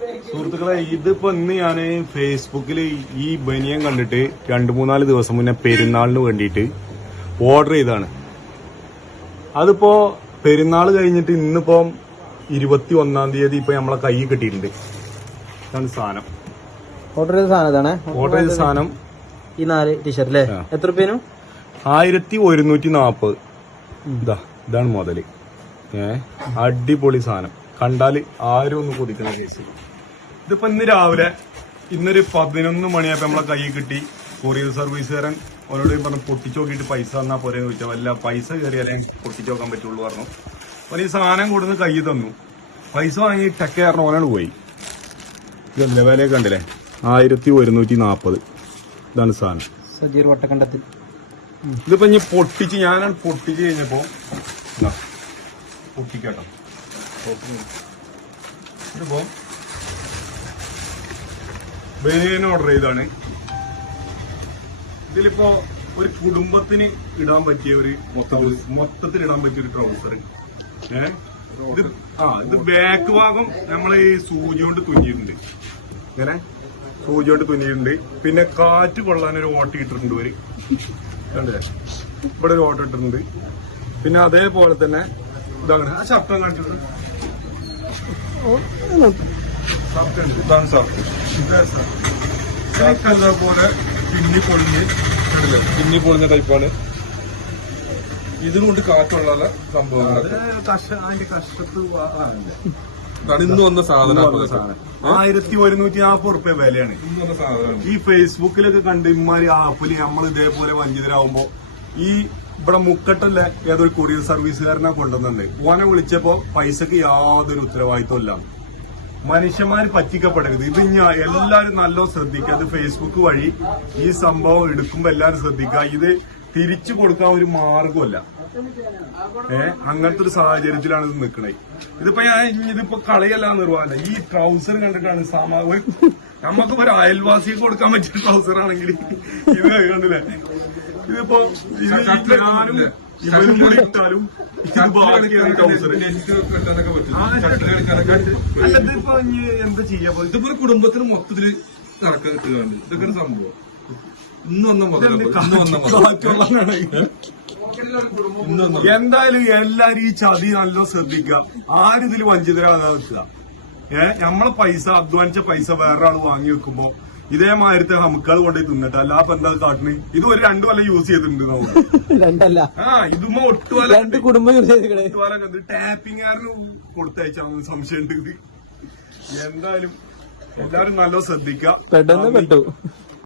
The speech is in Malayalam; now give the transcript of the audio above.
സുഹൃത്തുക്കളെ ഇതിപ്പോ ഇന്ന് ഞാൻ ഫേസ്ബുക്കിൽ ഈ ബനിയം കണ്ടിട്ട് രണ്ടു മൂന്നാൽ ദിവസം മുന്നേ പെരുന്നാളിന് വേണ്ടിയിട്ട് ഓർഡർ ചെയ്താണ് അതിപ്പോ പെരുന്നാൾ കഴിഞ്ഞിട്ട് ഇന്നിപ്പോ ഇരുപത്തി ഒന്നാം തീയതി ഇപ്പൊ നമ്മളെ കൈ കിട്ടിയിട്ടുണ്ട്. ഇതാണ് സാധനം. ഓർഡർ ചെയ്ത സാധനം ഇതാണേ? ഓർഡർ ചെയ്ത സാധനം. ഈ നാല് ടീഷർട്ട് അല്ലേ എത്ര റുപ്യനും ആയിരത്തി ഒരുന്നൂറ്റി നാപ്പത് ഇതാ ഇതാണ് മുതൽ. ഏഹ് അടിപൊളി സാധനം. കണ്ടാൽ ആരും ഒന്ന് കൊതിക്കുന്ന കേസ്. ഇതിപ്പോ ഇന്ന് രാവിലെ ഇന്നൊരു പതിനൊന്ന് മണിയായപ്പോ നമ്മളെ കൈ കിട്ടി കൊറിയർ സർവീസുകാരൻ അവരോട് ഞാൻ പറഞ്ഞു പൊട്ടിച്ചു നോക്കിയിട്ട് പൈസ തന്നാ പോരെ ചോദിച്ചാൽ വല്ല പൈസ കയറിയാലേ പൊട്ടിച്ചു നോക്കാൻ പറ്റുള്ളൂ പറഞ്ഞു. അവൻ ഈ സാധനം കൊടുന്ന് കൈ തന്നു. പൈസ വാങ്ങി ടെക്ക കാരണം ഓനാണ് പോയി. ഇതല്ല വിലയൊക്കെ കണ്ടില്ലേ? ആയിരത്തി ഒരുന്നൂറ്റി നാപ്പത്. ഇതാണ് സാധനം. സജീർ വട്ടക്കണ്ടത്തിൽ ഇതിപ്പോ ഇനി പൊട്ടിച്ച് ഞാനാണ് പൊട്ടിച്ച് കഴിഞ്ഞപ്പോ പൊട്ടിക്കാട്ടോ. ബനിയൻ ഓർഡർ ചെയ്താണ് ഇതിലിപ്പോ ഒരു കുടുംബത്തിന് ഇടാൻ പറ്റിയ ഒരു മൊത്തത്തിൽ ഇടാൻ പറ്റിയ ഒരു ട്രൗസർ ഏ? ഇത് ആ ഇത് ബാക്ക് ഭാഗം നമ്മൾ ഈ സൂചി കൊണ്ട് തുന്നിയിട്ടുണ്ട്. ഇങ്ങനെ സൂചി കൊണ്ട് തുന്നിയിട്ടുണ്ട്. പിന്നെ കാറ്റ് കൊള്ളാൻ ഒരു ഓട്ടി ഇട്ടിട്ടുണ്ട് കണ്ടില്ലേ ഇവിടെ ഒരു ഓട്ടം ഇട്ടിട്ടുണ്ട്. പിന്നെ അതേപോലെ തന്നെ ഇതാണ് ആ ഷർട്ട് കാണിച്ചിട്ടുണ്ട് ഇതാണ് പിന്നി പൊളിഞ്ഞ് കണ്ടില്ലേ? പിന്നി പൊളിഞ്ഞ ടൈപ്പാണ് ഇതുകൊണ്ട് കൊണ്ട് കാറ്റുള്ള സംഭവങ്ങൾ ഇന്ന് വന്ന സാധനം ആയിരത്തി ഒരുന്നൂറ്റി നാൽപ്പത് റുപ്യ വിലയാണ് ഈ ഫേസ്ബുക്കിലൊക്കെ കണ്ട് ഇമാരി ആപ്പിൽ നമ്മൾ ഇതേപോലെ വഞ്ചിതരാകുമ്പോ ഈ ഇവിടെ മുക്കട്ടല്ല? ഏതൊരു കൊറിയർ സർവീസുകാരനാ കൊണ്ടുവന്നത്? ഓനെ വിളിച്ചപ്പോ പൈസക്ക് യാതൊരു ഉത്തരവാദിത്വം ഇല്ല. മനുഷ്യന്മാര് പറ്റിക്കപ്പെടരുത്. ഇത് ഞാൻ എല്ലാരും നല്ലോ ശ്രദ്ധിക്കുക. അത് ഫേസ്ബുക്ക് വഴി ഈ സംഭവം എടുക്കുമ്പോ എല്ലാരും ശ്രദ്ധിക്കുക. ഇത് തിരിച്ചു കൊടുക്കാൻ ഒരു മാർഗമല്ല ഏ? അങ്ങനത്തെ ഒരു സാഹചര്യത്തിലാണ് ഇത് നിൽക്കണേ ഇതിപ്പോ ഞാൻ ഇതിപ്പോ കളയല്ല നിർവാഹമല്ല ഈ ട്രൗസർ കണ്ടിട്ടാണ് സാമാ നമ്മക്ക് നമുക്ക് ഒരു അയൽവാസിക്ക് കൊടുക്കാൻ പറ്റിയ ട്രൗസർ ആണെങ്കിൽ ഇത് കണ്ടില്ലേ? ഇതിപ്പോ ഇത് ഇവരും കൂടി ഇട്ടാലും എന്താ ചെയ്യാ? ഇതിപ്പോ കുടുംബത്തിന് മൊത്തത്തിൽ നടക്കാൻ കിട്ടുകയാണ്. ഇതൊക്കെ ഒരു സംഭവം. ഇന്ന് വന്ന മുതൽ ഇന്ന് വന്ന മുതൽ എന്തായാലും എല്ലാരും ഈ ചതി നല്ല ശ്രദ്ധിക്കുക. ആരും ഇതിൽ വഞ്ചിതരാകാതെ നിൽക്കുക. ഏഹ് നമ്മളെ പൈസ അധ്വാനിച്ച പൈസ വേറെ ആൾ വാങ്ങി വെക്കുമ്പോ ഇതേമാതിരത്തെ അത് കൊണ്ടുപോയി തിന്നിട്ട് അല്ല അപ്പൊ എന്താ കാട്ടിന്. ഇത് ഒരു രണ്ടു കൊല്ലം യൂസ് ചെയ്തിട്ടുണ്ട് നമുക്ക് രണ്ടല്ല. ആ ഇതുമ്മ രണ്ട് കുടുംബം ടാപ്പിംഗുകാരന് കൊടുത്തയച്ചാൽ സംശയം ഉണ്ട്. എന്തായാലും എല്ലാരും നല്ല ശ്രദ്ധിക്കുക. പെട്ടെന്ന് പെട്ടു.